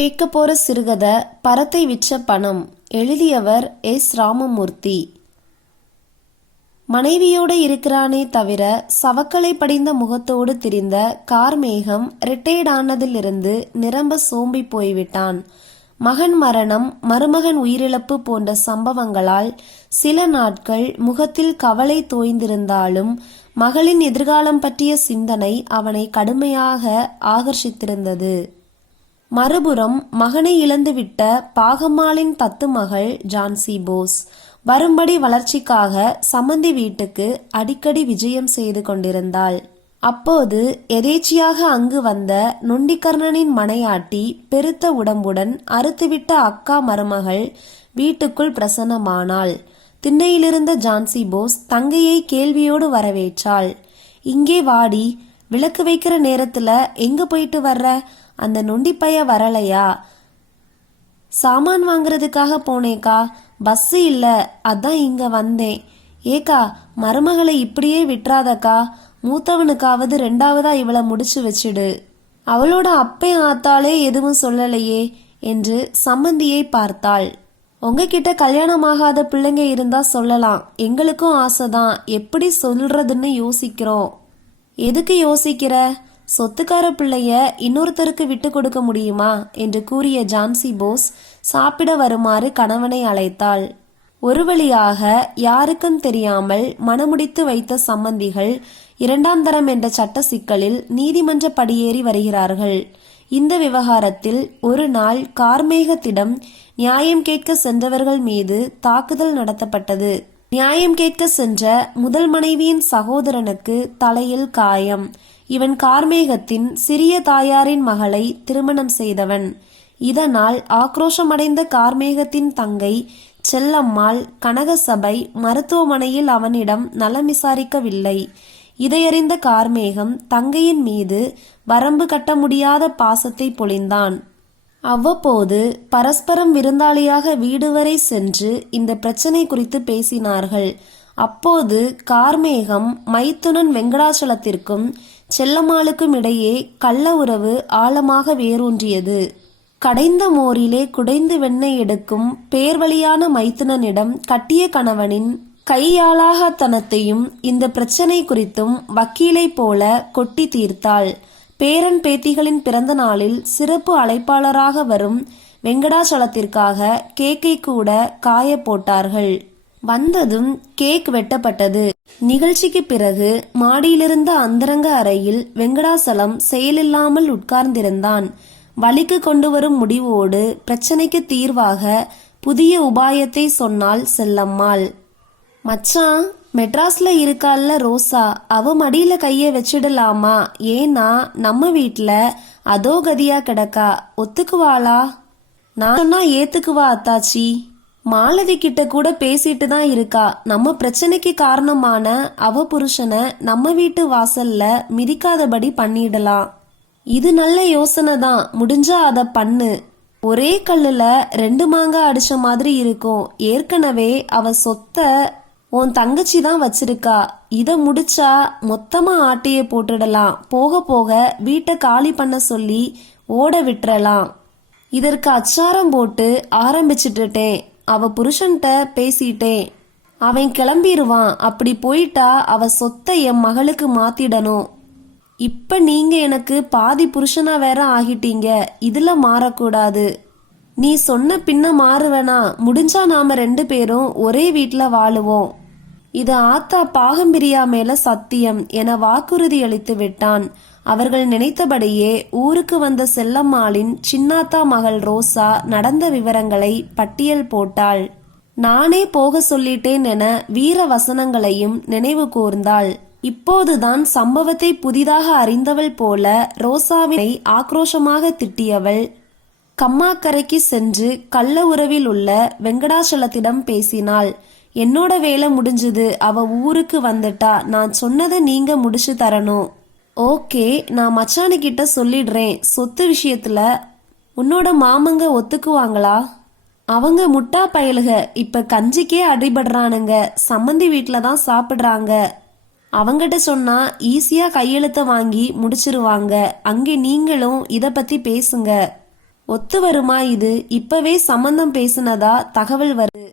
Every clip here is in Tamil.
கேட்க போற சிறுகதை பரத்தை விற்ற பணம். எழுதியவர் எஸ். ராமமூர்த்தி. மனைவியோடு இருக்கிறானே தவிர சவக்களை படிந்த முகத்தோடு திரிந்த கார்மேகம் ரிட்டையர்ட் ஆனதிலிருந்து நிரம்ப சோம்பி போய்விட்டான். மகன் மரணம், மருமகன் உயிரிழப்பு போன்ற சம்பவங்களால் சில நாட்கள் முகத்தில் கவலை தோய்ந்திருந்தாலும் மகளின் எதிர்காலம் பற்றிய சிந்தனை அவனை கடுமையாக ஆகர்ஷித்திருந்தது. மறுபுறம் மகனை இழந்துவிட்ட பாகம்மாளின் தத்து மகள் ஜான்சி போஸ் வரும்படி வளர்ச்சிக்காக சம்மந்தி வீட்டுக்கு அடிக்கடி விஜயம் செய்து கொண்டிருந்தாள். அப்போது எதேச்சியாக அங்கு வந்த நொண்டிக்கர்ணனின் மனையாட்டி பெருத்த உடம்புடன் அறுத்துவிட்ட அக்கா மருமகள் வீட்டுக்குள் பிரசன்னமானாள். திண்ணையிலிருந்த ஜான்சி போஸ் தங்கையை கேள்வியோடு வரவேற்றாள். இங்கே வாடி, விளக்கு வைக்கிற நேரத்துல எங்க போயிட்டு வர்ற? அந்த நொண்டிப்பைய வரலையா? சாமான் வாங்குறதுக்காக போனேக்கா, பஸ் இல்ல, அதான் இங்க வந்தேன். ஏக்கா, மருமகளை இப்படியே விட்டுறாதக்கா, மூத்தவனுக்காவது ரெண்டாவதா இவளை முடிச்சு வச்சிடு. அவளோட அப்பே ஆத்தாலே எதுவும் சொல்லலையே என்று சம்மந்தியை பார்த்தாள். உங்ககிட்ட கல்யாணமாகாத பிள்ளைங்க இருந்தா சொல்லலாம், எங்களுக்கும் ஆசைதான், எப்படி சொல்றதுன்னு யோசிக்கிறோம். எதுக்கு யோசிக்கிற? சொத்துக்கார பிள்ளைய இன்னொருத்தருக்கு விட்டு கொடுக்க முடியுமா என்று கூறிய ஜான்சி போஸ் சாப்பிட வருமாறு கணவனை அழைத்தாள். ஒரு வழியாக யாருக்கும் தெரியாமல் மனமுடித்து வைத்த சம்பந்திகள் இரண்டாம் தரம் என்ற சட்ட சிக்கலில் நீதிமன்ற படியேறி வருகிறார்கள். இந்த விவகாரத்தில் ஒரு நாள் கார்மேகத்திடம் நியாயம் கேட்க சென்றவர்கள் மீது தாக்குதல் நடத்தப்பட்டது. நியாயம் கேட்க சென்ற முதல் மனைவியின் சகோதரனுக்கு தலையில் காயம். இவன் கார்மேகத்தின் சிறிய தாயாரின் மகளை திருமணம் செய்தவன். இதனால் ஆக்ரோஷமடைந்த கார்மேகத்தின் தங்கை செல்லம்மாள் கனகசபை மருத்துவமனையில் அவனிடம் நலம் விசாரிக்கவில்லை. இதையறிந்த கார்மேகம் தங்கையின் மீது வரம்பு கட்ட முடியாத பாசத்தை பொழிந்தான். அவ்வப்போது பரஸ்பரம் விருந்தாளியாக வீடு வரை சென்று இந்த பிரச்சனை குறித்து பேசினார்கள். அப்போது கார்மேகம் மைத்துனன் வெங்கடாச்சலத்திற்கும் செல்லம்மாளுக்கும் இடையே கள்ள உறவு ஆழமாக வேரூன்றியது. கடைந்த மோரிலே குடைந்து வெண்ணெய் எடுக்கும் பேர்வழியான மைத்துனனிடம் கட்டிய கணவனின் கையாளாகத்தனத்தையும் இந்த பிரச்சனை குறித்தும் வக்கீலை போல கொட்டி தீர்த்தாள். பேரன் பேத்திகளின் பிறந்த நாளில் சிறப்பு அழைப்பாளராக வரும் வெங்கடாச்சலத்திற்காக கேக்கை கூட காய போட்டார்கள். வந்ததும் கேக் வெட்டப்பட்டது. நிகழ்ச்சிக்கு பிறகு மாடியிலிருந்த அந்தரங்க அறையில் வெங்கடாசலம் செயலில்லாமல் உட்கார்ந்திருந்தான். வழிக்கு கொண்டு வரும் முடிவோடு பிரச்சனைக்கு தீர்வாக புதிய உபாயத்தை சொன்னாள் செல்லம்மாள். மச்சான், மெட்ராஸ்ல இருக்கால்ல ரோசா, அவ மடியில கைய வச்சிடலாமா? ஏன்னா நம்ம வீட்ல அதோ கதியா கிடக்கா, ஒத்துக்குவாளா? நான் சொன்னா ஏத்துக்குவா அத்தாச்சி. மாலதி கிட்ட கூட பேசிட்டு தான் இருக்கா. நம்ம பிரச்சனைக்கு காரணமான அவ புருஷனை நம்ம வீட்டு வாசல்ல மிதிக்காதபடி பண்ணிடலாம். இது நல்ல யோசனை தான், முடிஞ்சா அத பண்ணு. ஒரே கல்லுல ரெண்டு மாங்காய் அடிச்ச மாதிரி இருக்கும். ஏற்கனவே அவ சொத்தை உன் தங்கச்சி தான் வச்சிருக்கா. இத முடிச்சா மொத்தமா ஆட்டைய போட்டுடலாம். போக போக வீட்டை காலி பண்ண சொல்லி ஓட விட்டுறலாம். இதற்கு அச்சாரம் போட்டு ஆரம்பிச்சிட்டுட்டேன். அவ புருஷன்ட்ட பேசிட்டேன், அவன் கிளம்பிடுவான். அப்படி போயிட்டா அவ சொத்தை என் மகளுக்கு மாத்திடணும். இப்ப நீங்க எனக்கு பாதி புருஷனா வேற ஆகிட்டீங்க, இதுல மாறக்கூடாது. நீ சொன்ன பின்ன மாறுவேனா? முடிஞ்சா நாம ரெண்டு பேரும் ஒரே வீட்ல வாழுவோம். இது ஆத்தா பாகம்பிரியா மேல சத்தியம் என வாக்குறுதி அளித்து விட்டான். அவர்கள் நினைத்தபடியே ஊருக்கு வந்த செல்லம்மாளின் சின்னாத்தா மகள் ரோசா நடந்த விவரங்களை பட்டியல் போட்டாள். நானே போக சொல்லிட்டேன் என வீர வசனங்களையும் நினைவு கூர்ந்தாள். இப்போதுதான் சம்பவத்தை புதிதாக அறிந்தவள் போல ரோசாவினை ஆக்ரோஷமாக திட்டியவள் கம்மாக்கரைக்கு சென்று கள்ள உறவில் உள்ள வெங்கடாச்சலத்திடம் பேசினாள். என்னோட வேலை முடிஞ்சது, அவ ஊருக்கு வந்துட்டா. நான் சொன்னதை நீங்க முடிச்சு தரணும். ஓகே, நான் மச்சானுக்கிட்ட சொல்லிடுறேன். சொத்து விஷயத்துல உன்னோட மாமங்க ஒத்துக்குவாங்களா? அவங்க முட்டா பயலுக, இப்ப கஞ்சிக்கே அடிபடுறானுங்க. சம்மந்தி வீட்டுல தான் சாப்பிடுறாங்க. அவங்கிட்ட சொன்னா ஈஸியா கையெழுத்த வாங்கி முடிச்சிருவாங்க. அங்கே நீங்களும் இத பத்தி பேசுங்க. ஒத்து வருமா இது? இப்பவே சம்பந்தம் பேசுனதா தகவல் வருது.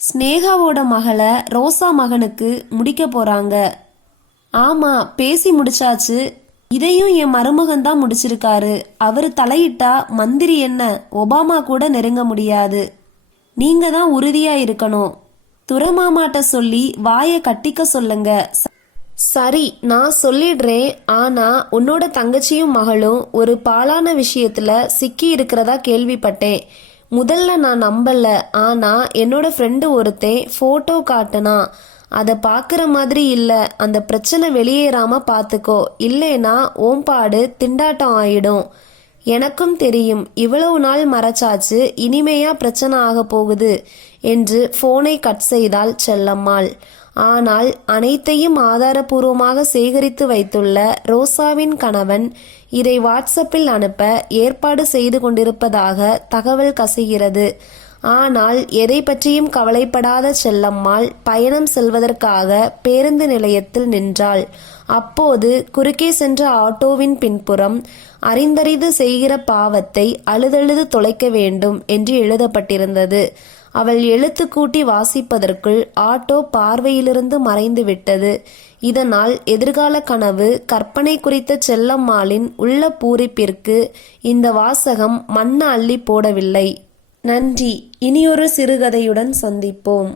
ஸ்னேகாவோட மகளை ரோசா மகனுக்கு முடிக்க போறாங்க. ஆமா, பேசி முடிச்சாச்சு. இதையும் என் மருமகன் தான் முடிச்சிருக்காரு. அவரு தலையிட்டா மந்திரி என்ன, ஒபாமா கூட நெருங்க முடியாது. நீங்க தான் உறுதியா இருக்கணும். துரைமாமாட்ட சொல்லி வாயை கட்டிக்க சொல்லுங்க. சரி, நான் சொல்லிடுறேன். ஆனா உன்னோட தங்கச்சியும் மகளும் ஒரு பாலான விஷயத்துல சிக்கி இருக்கிறதா கேள்விப்பட்டேன். முதல்ல நான் நம்பல. ஆனா என்னோட ஃப்ரெண்டு ஒருத்தன் போட்டோ காட்டுனா. அதை பார்க்குற மாதிரி இல்ல. அந்த பிரச்சனை வெளியேறாம பார்த்துக்கோ, இல்லைனா ஓம்பாடு திண்டாட்டம் ஆயிடும். எனக்கும் தெரியும், இவ்வளவு நாள் மறைச்சாச்சு, இனிமையா பிரச்சனை ஆக போகுது என்று போனை கட் செய்தாள் செல்லம்மாள். ஆனால் அனைத்தையும் ஆதாரபூர்வமாக சேகரித்து வைத்துள்ள ரோசாவின் கணவன் இதை வாட்ஸ்அப்பில் அனுப்ப ஏற்பாடு செய்து கொண்டிருப்பதாக தகவல் கசிகிறது. ஆனால் எதை பற்றியும் கவலைப்படாத செல்லம்மாள் பயணம் செல்வதற்காக பேருந்து நிலையத்தில் நின்றாள். அப்போது குறுக்கே சென்ற ஆட்டோவின் பின்புறம் அறிந்தறிது செய்கிற பாவத்தை அழுதழுது தொலைக்க வேண்டும் என்று எழுதப்பட்டிருந்தது. அவள் எழுத்து கூட்டி வாசிப்பதற்குள் ஆட்டோ பார்வையிலிருந்து மறைந்து விட்டது. இதனால் எதிர்கால கனவு கற்பனை குறித்த செல்லம்மாளின் உள்ள பூரிப்பிற்கு இந்த வாசகம் மண்ண அள்ளி போடவில்லை. நன்றி. இனியொரு சிறுகதையுடன் சந்திப்போம்.